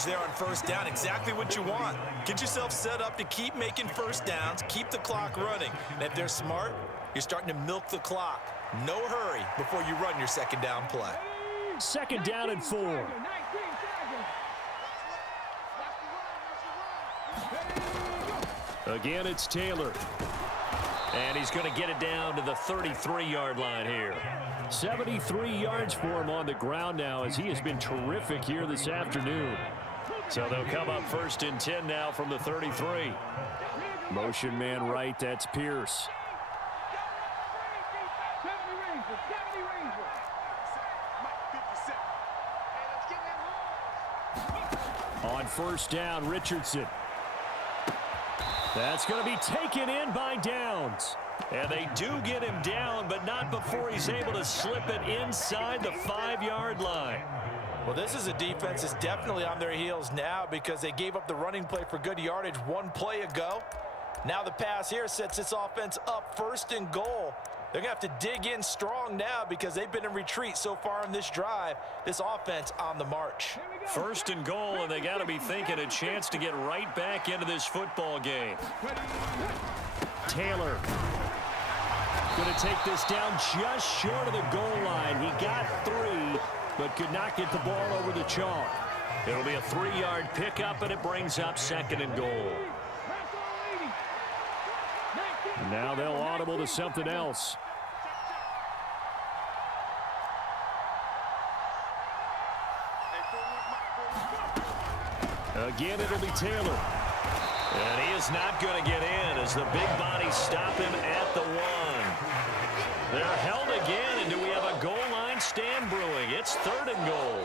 yardage there on first down. Exactly what you want. Get yourself set up to keep making first downs, keep the clock running. And if they're smart, you're starting to milk the clock. No hurry before you run your second down play. Second down and 4. Again, it's Taylor. And he's going to get it down to the 33-yard line here. 73 yards for him on the ground now as he has been terrific here this afternoon. So they'll come up first and 10 now from the 33. Motion man right, that's Pierce. On first down, Richardson. That's going to be taken in by Downs. And they do get him down, but not before he's able to slip it inside the 5-yard line. Well, this is a defense that's definitely on their heels now because they gave up the running play for good yardage one play ago. Now the pass here sets this offense up first and goal. They're going to have to dig in strong now because they've been in retreat so far in this drive. This offense on the march. First and goal, and they got to be thinking a chance to get right back into this football game. Taylor going to take this down just short of the goal line. He got 3, but could not get the ball over the chalk. It'll be a 3-yard pickup, and it brings up second and goal. Now they'll audible to something else. Again, it'll be Taylor. And he is not going to get in as the big bodies stop him at the 1. They're held again, and do we have a goal line stand brewing? It's third and goal.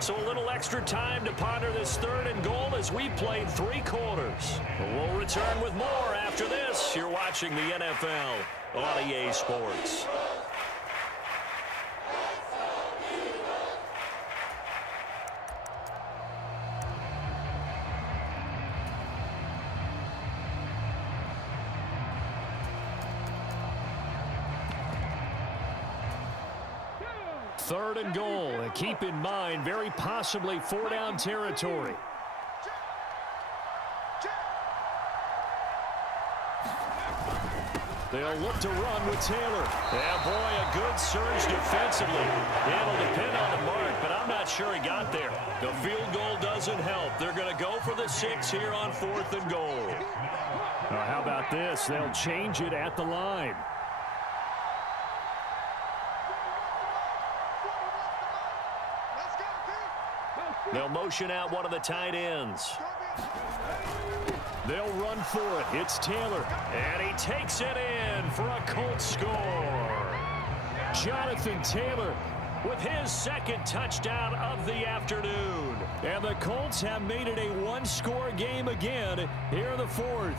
So a little extra time to ponder this third and goal as we played 3 quarters. We'll return with more after this. You're watching the NFL on EA Sports. Third and goal, and keep in mind, very possibly 4-down territory. They'll look to run with Taylor. Yeah, boy, a good surge defensively. It'll depend on the mark, but I'm not sure he got there. The field goal doesn't help. They're going to go for the 6 here on 4th and goal. How about this? They'll change it at the line. They'll motion out one of the tight ends. They'll run for it. It's Taylor. And he takes it in for a Colts score. Jonathan Taylor with his second touchdown of the afternoon. And the Colts have made it a 1-score game again here in the 4th.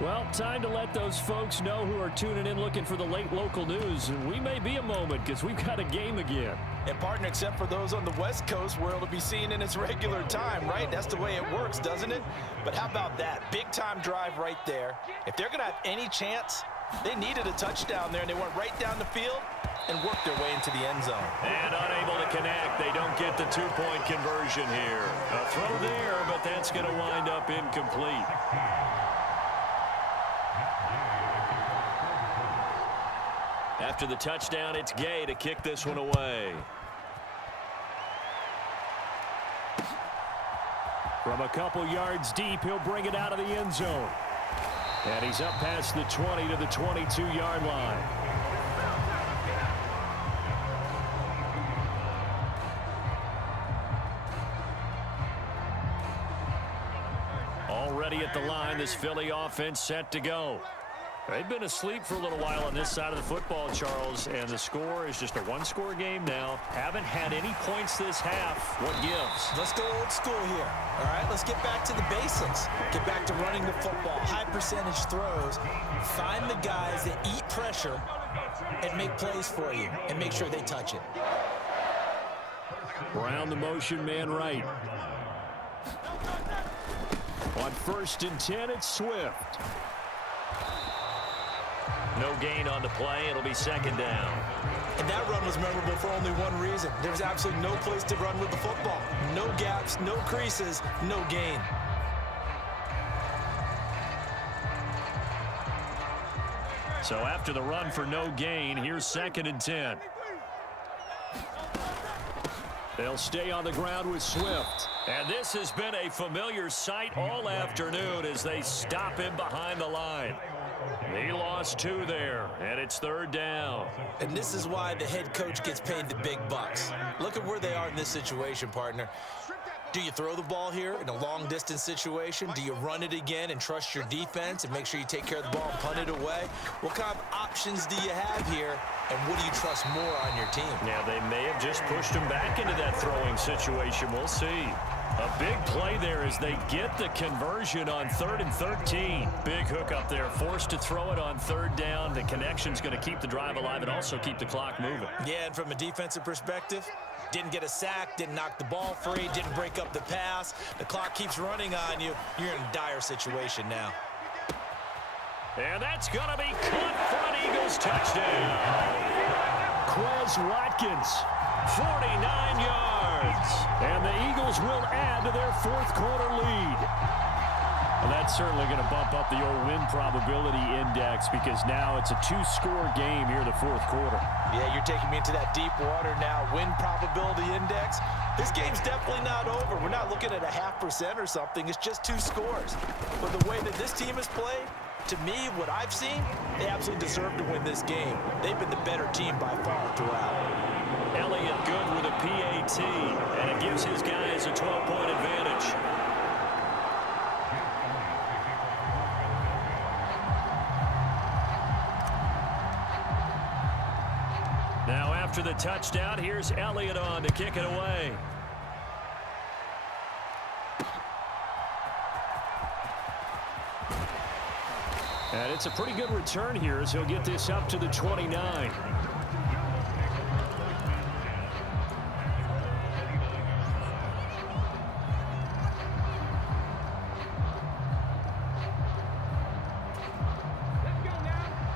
Well, time to let those folks know who are tuning in looking for the late local news. And we may be a moment because we've got a game again. And partner, except for those on the West Coast where it'll be seen in its regular time, right? That's the way it works, doesn't it? But how about that? Big time drive right there. If they're going to have any chance, they needed a touchdown there, and they went right down the field and worked their way into the end zone. And unable to connect. They don't get the 2-point conversion here. A throw there, but that's going to wind up incomplete. After the touchdown, it's Gay to kick this one away. From a couple yards deep, he'll bring it out of the end zone. And he's up past the 20 to the 22-yard line. Already at the line, this Philly offense set to go. They've been asleep for a little while on this side of the football, Charles, and the score is just a 1-score game now. Haven't had any points this half. What gives? Let's go old school here. All right, let's get back to the basics. Get back to running the football, high percentage throws. Find the guys that eat pressure and make plays for you and make sure they touch it. Brown the motion man right. On 1st and 10, it's Swift. No gain on the play. It'll be second down. And that run was memorable for only one reason. There was absolutely no place to run with the football. No gaps, no creases, no gain. So after the run for no gain, here's 2nd and 10. They'll stay on the ground with Swift. And this has been a familiar sight all afternoon as they stop him behind the line. He lost 2 there, and it's 3rd down. And this is why the head coach gets paid the big bucks. Look at where they are in this situation, partner. Do you throw the ball here in a long-distance situation? Do you run it again and trust your defense and make sure you take care of the ball and punt it away? What kind of options do you have here, and what do you trust more on your team? Now, they may have just pushed him back into that throwing situation. We'll see. A big play there as they get the conversion on 3rd and 13. Big hook up there, forced to throw it on 3rd down. The connection's going to keep the drive alive and also keep the clock moving. Yeah, and from a defensive perspective, didn't get a sack, didn't knock the ball free, didn't break up the pass. The clock keeps running on you. You're in a dire situation now. And that's going to be caught for an Eagles touchdown. Quez Watkins, 49 yards. And the Eagles will add to their 4th quarter lead. Well, that's certainly going to bump up the old win probability index because now it's a 2-score game here in the 4th quarter. Yeah, you're taking me into that deep water now. Win probability index. This game's definitely not over. We're not looking at a 0.5% or something. It's just 2 scores. But the way that this team has played, to me, what I've seen, they absolutely deserve to win this game. They've been the better team by far throughout. Elliott good with a PAT, and it gives his guys a 12-point advantage. Now after the touchdown, here's Elliott on to kick it away. And it's a pretty good return here as he'll get this up to the 29.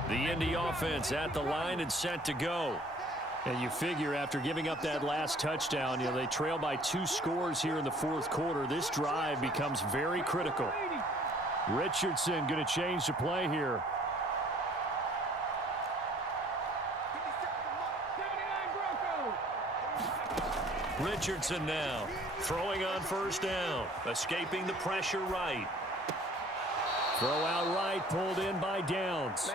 The Indy offense at the line and set to go. And you figure after giving up that last touchdown, they trail by 2 scores here in the 4th quarter. This drive becomes very critical. Richardson going to change the play here. Richardson now throwing on 1st down, escaping the pressure right. Throw out right, pulled in by Downs.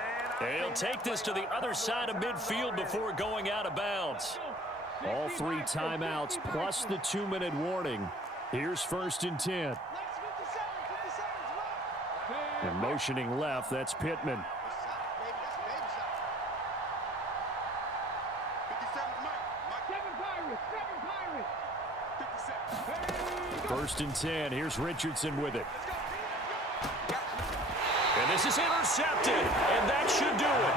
He'll take this to the other side of midfield before going out of bounds. All 3 timeouts plus the 2-minute warning. Here's 1st and 10. And motioning left, that's Pittman. First and 10. Here's Richardson with it. And this is intercepted, and that should do it.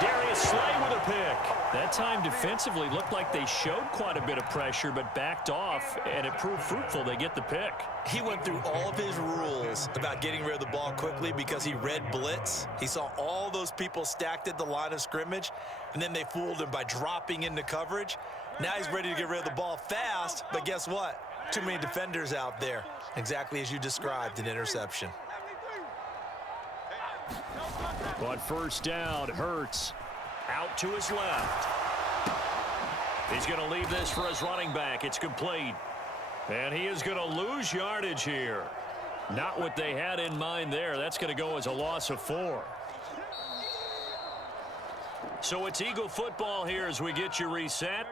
Darius Slay with a pick. That time defensively looked like they showed quite a bit of pressure, but backed off, and it proved fruitful. They get the pick. He went through all of his rules about getting rid of the ball quickly because he read blitz. He saw all those people stacked at the line of scrimmage, and then they fooled him by dropping into coverage. Now he's ready to get rid of the ball fast, but guess what? Too many defenders out there. Exactly as you described, an interception. On 1st down, Hurts out to his left. He's going to leave this for his running back. It's complete. And he is going to lose yardage here. Not what they had in mind there. That's going to go as a loss of 4. So it's Eagle football here as we get you reset.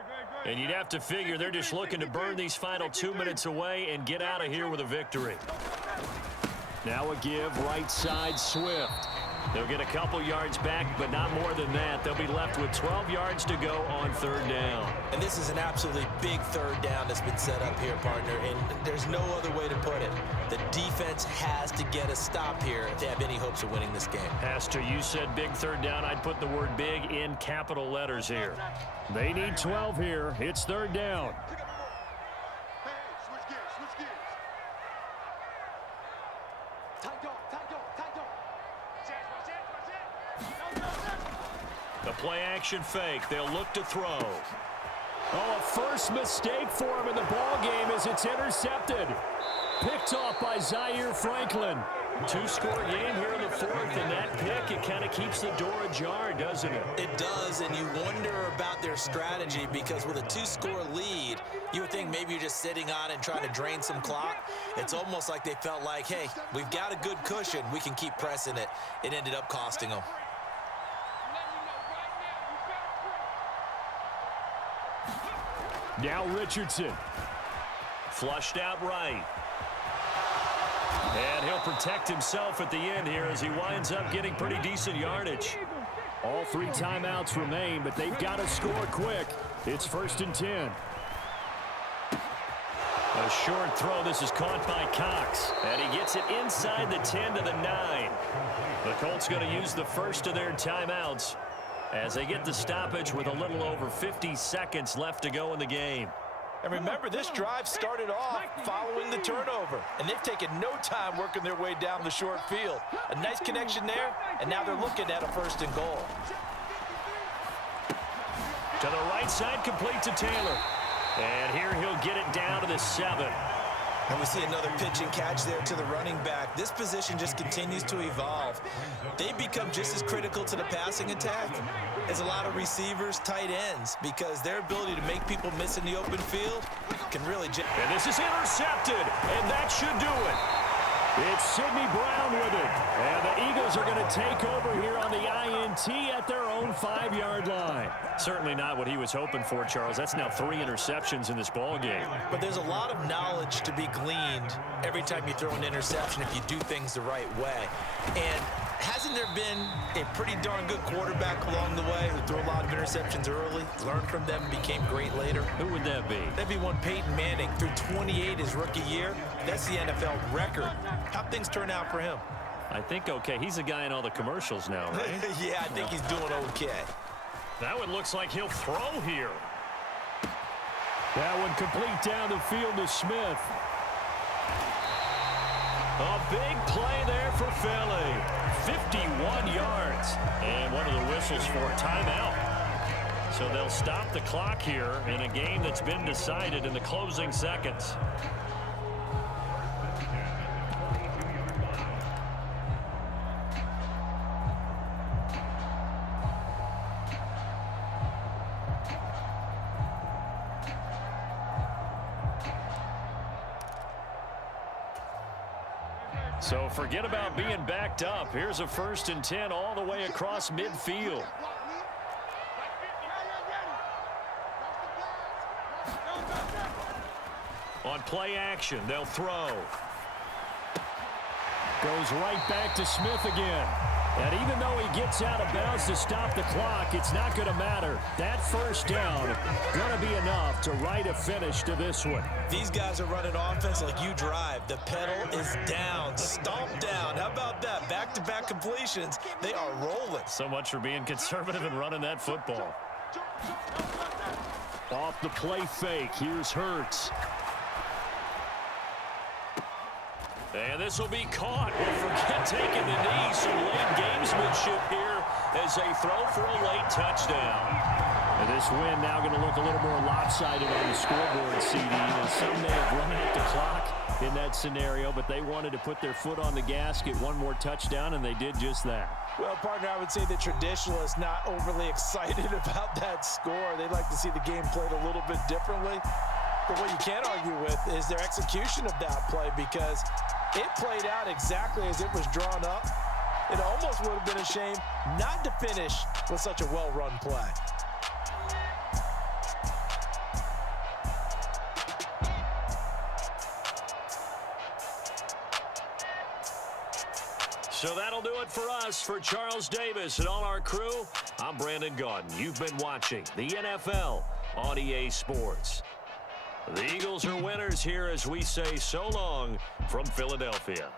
And you'd have to figure they're just looking to burn these final 2 minutes away and get out of here with a victory. Now a give, right side, Swift. They'll get a couple yards back, but not more than that. They'll be left with 12 yards to go on 3rd down. And this is an absolutely big 3rd down that's been set up here, partner, and there's no other way to put it. The defense has to get a stop here if they have any hopes of winning this game. Pastor, you said big 3rd down. I'd put the word big in capital letters here. They need 12 here. It's 3rd down. The play-action fake. They'll look to throw. Oh, a first mistake for him in the ball game as it's intercepted. Picked off by Zaire Franklin. Two-score game here in the fourth, and that pick, it kind of keeps the door ajar, doesn't it? It does, and you wonder about their strategy because with a two-score lead, you would think maybe you're just sitting on it and trying to drain some clock. It's almost like they felt like, hey, we've got a good cushion. We can keep pressing it. It ended up costing them. Now Richardson. Flushed out right. And he'll protect himself at the end here as he winds up getting pretty decent yardage. All 3 timeouts remain, but they've got to score quick. It's 1st and 10. A short throw. This is caught by Cox. And he gets it inside the 10 to the 9. The Colts going to use the first of their timeouts as they get the stoppage with a little over 50 seconds left to go in the game. And remember, this drive started off following the turnover, and they've taken no time working their way down the short field. A nice connection there, and now they're looking at a 1st and goal. To the right side, complete to Taylor. And here he'll get it down to the 7. And we see another pitch and catch there to the running back. This position just continues to evolve. They become just as critical to the passing attack as a lot of receivers, tight ends, because their ability to make people miss in the open field can really... And this is intercepted, and that should do it. It's Sidney Brown with it. And the Eagles are going to take over here on the INT at their own 5-yard line. Certainly not what he was hoping for, Charles. That's now 3 interceptions in this ball game. But there's a lot of knowledge to be gleaned every time you throw an interception if you do things the right way. And hasn't there been a pretty darn good quarterback along the way who threw a lot of interceptions early, learned from them, and became great later? Who would that be? That'd be one Peyton Manning. Threw 28 his rookie year. That's the NFL record. How'd things turn out for him? I think okay. He's the guy in all the commercials now, right? Yeah, I think he's doing okay. That one looks like he'll throw here. That one complete down the field to Smith. A big play there for Philly. 51 yards. And one of the whistles for a timeout. So they'll stop the clock here in a game that's been decided in the closing seconds. So forget about being backed up. Here's a 1st and 10 all the way across midfield. On play action, they'll throw. Goes right back to Smith again. And even though he gets out of bounds to stop the clock, it's not going to matter. That 1st down going to be enough to write a finish to this one. These guys are running offense like you drive. The pedal is down, stomped down. How about that? Back-to-back completions. They are rolling. So much for being conservative and running that football. Off the play fake, here's Hurts. And this will be caught. We'll forget taking the knee. Some late gamesmanship here as they throw for a late touchdown. And this win now going to look a little more lopsided on the scoreboard, CD. And some may have run out the clock in that scenario, but they wanted to put their foot on the gas, get one more touchdown, and they did just that. Well, partner, I would say the traditionalists not overly excited about that score. They'd like to see the game played a little bit differently. But what you can't argue with is their execution of that play, because it played out exactly as it was drawn up. It almost would have been a shame not to finish with such a well-run play. So that'll do it for us. For Charles Davis and all our crew, I'm Brandon Gaudin. You've been watching the NFL on EA Sports. The Eagles are winners here as we say so long from Philadelphia.